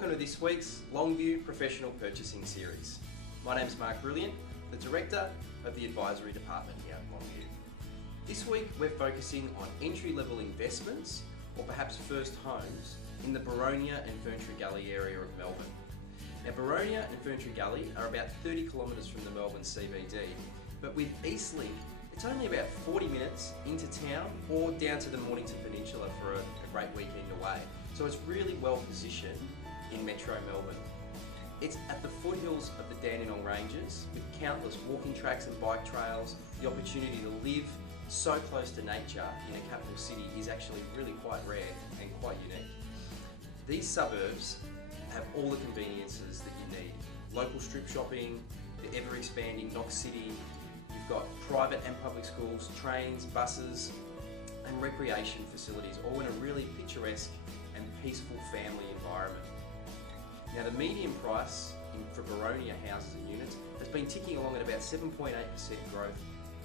Welcome to this week's Longview Professional Purchasing Series. My name is Mark Brilliant, the Director of the Advisory Department here at Longview. This week we're focusing on entry-level investments or perhaps first homes in the Boronia and Ferntree Gully area of Melbourne. Now Boronia and Ferntree Gully are about 30 kilometres from the Melbourne CBD, but with Eastlink it's only about 40 minutes into town or down to the Mornington Peninsula for a great weekend away. So it's really well positioned in Metro Melbourne. It's at the foothills of the Dandenong Ranges with countless walking tracks and bike trails. The opportunity to live so close to nature in a capital city is actually really quite rare and quite unique. These suburbs have all the conveniences that you need. Local strip shopping, the ever-expanding Knox City, you've got private and public schools, trains, buses and recreation facilities, all in a really picturesque and peaceful family environment. Now the median price for Boronia houses and units has been ticking along at about 7.8% growth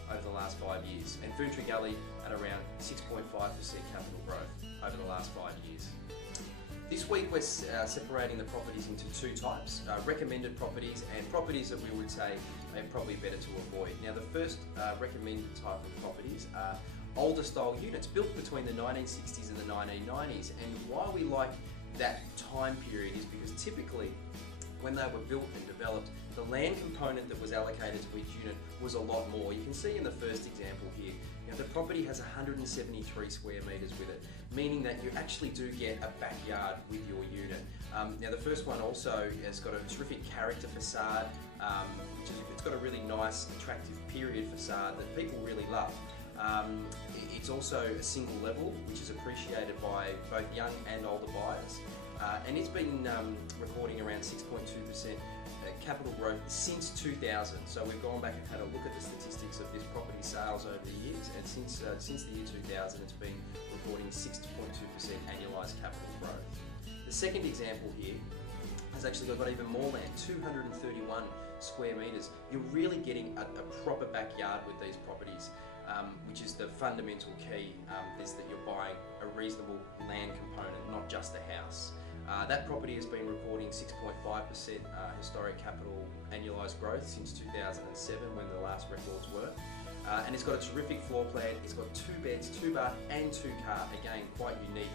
over the last 5 years, and Ferntree Gully at around 6.5% capital growth over the last 5 years. This week we're separating the properties into two types, recommended properties and properties that we would say are probably better to avoid. Now the first recommended type of properties are older style units built between the 1960s and the 1990s, and why we like that time period is because typically when they were built and developed, the land component that was allocated to each unit was a lot more. You can see in the first example here, the property has 173 square metres with it, meaning that you actually do get a backyard with your unit. Now the first one also has got a terrific character facade, it's got a really nice, attractive period facade that people really love. It's also a single level, which is appreciated by both young and older buyers. And it's been recording around 6.2% capital growth since 2000. So we've gone back and had a look at the statistics of this property sales over the years, and since the year 2000 it's been recording 6.2% annualised capital growth. The second example here has actually got even more land, 231 square metres. You're really getting a proper backyard with these properties, which is the fundamental key, is that you're buying a reasonable land component, not just the house. That property has been recording 6.5% historic capital annualised growth since 2007 when the last records were. And it's got a terrific floor plan. It's got 2 beds, 2 bath and 2 car, again quite unique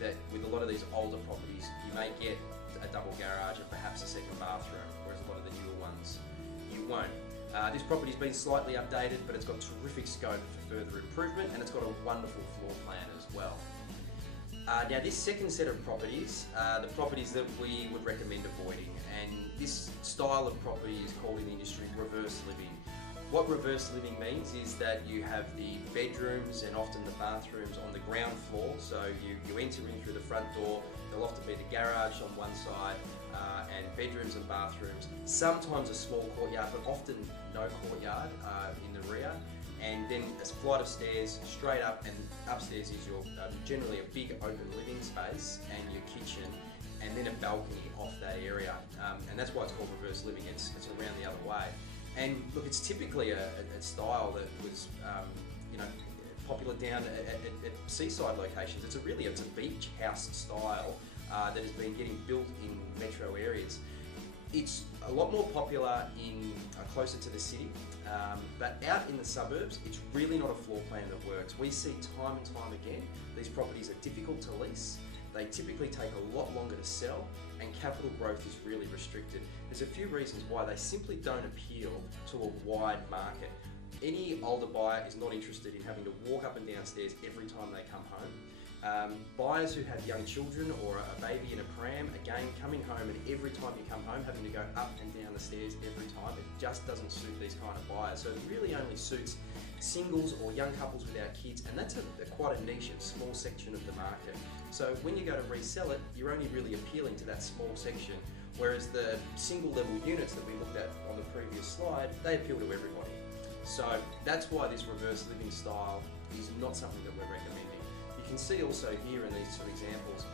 that with a lot of these older properties you may get a double garage and perhaps a second bathroom, whereas a lot of the newer ones you won't. This property's been slightly updated, but it's got terrific scope for further improvement, and it's got a wonderful floor plan as well. Now this second set of properties are the properties that we would recommend avoiding, and this style of property is called in the industry reverse living. What reverse living means is that you have the bedrooms and often the bathrooms on the ground floor, so you enter in through the front door. There'll often be the garage on one side and bedrooms and bathrooms, sometimes a small courtyard but often no courtyard in the rear, and then a flight of stairs straight up, and upstairs is your generally a big open living space and your kitchen, and then a balcony off that area, and that's why it's called reverse living. It's around the other way. And look, it's typically a style that was, popular down at seaside locations. It's a beach house style that has been getting built in metro areas. It's a lot more popular in closer to the city, but out in the suburbs, it's really not a floor plan that works. We see time and time again, these properties are difficult to lease. They typically take a lot longer to sell, and capital growth is really restricted. There's a few reasons why they simply don't appeal to a wide market. Any older buyer is not interested in having to walk up and down stairs every time they come home. Buyers who have young children or a baby in a pram, again, coming home and every time you come home having to go up and down the stairs every time, it just doesn't suit these kind of buyers. So it really only suits singles or young couples without kids, and that's quite a niche, small section of the market. So when you go to resell it, you're only really appealing to that small section, whereas the single level units that we looked at on the previous slide, they appeal to everybody. So that's why this reverse living style is not something that we're recommending. You can see also here in these two examples,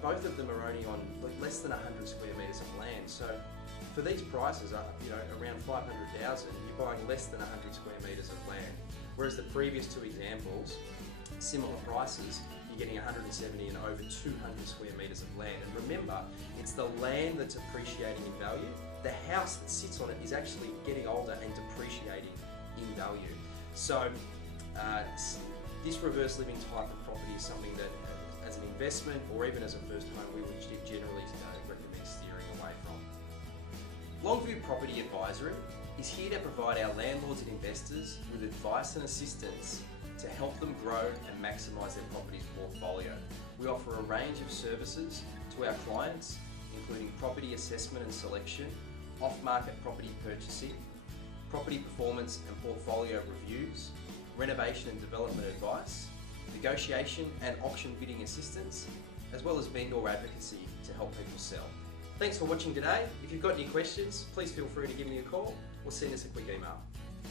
both of them are only on less than 100 square metres of land. So for these prices, around 500,000, you're buying less than 100 square metres of land. Whereas the previous two examples, similar prices, you're getting 170 and over 200 square metres of land. And remember, it's the land that's appreciating in value. The house that sits on it is actually getting older and depreciating in value. So this reverse living type of property is something that as an investment or even as a first home we would generally recommend steering away from. Longview Property Advisory is here to provide our landlords and investors with advice and assistance to help them grow and maximise their property's portfolio. We offer a range of services to our clients, including property assessment and selection, off-market property purchasing, property performance and portfolio reviews, renovation and development advice, negotiation and auction bidding assistance, as well as vendor advocacy to help people sell. Thanks for watching today. If you've got any questions, please feel free to give me a call or send us a quick email.